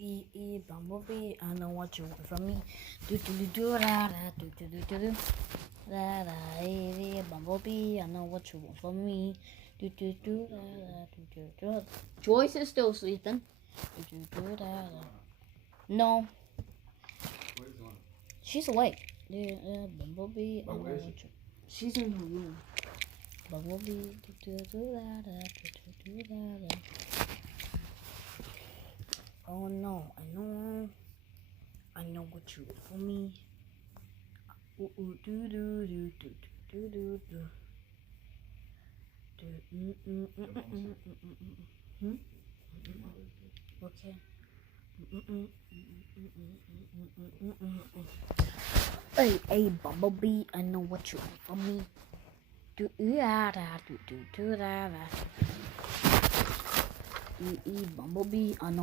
Bumblebee, I know what you want from me. Do do do do da da do do do do do da da Bumblebee, I know what you want from me. Do do do da da do do do. Joyce is still sleeping. Do do do da da. No. She's awake. Bumblebee, I know what you. She's in her room. Bumblebee, do do do da da do do do da da. Oh no, I know what you want for me. Ooh, ooh, do do do do do do do do. Okay. Hey, Bumblebee, I know what you want for me. Do da da do do do da da. Bumblebee, I know.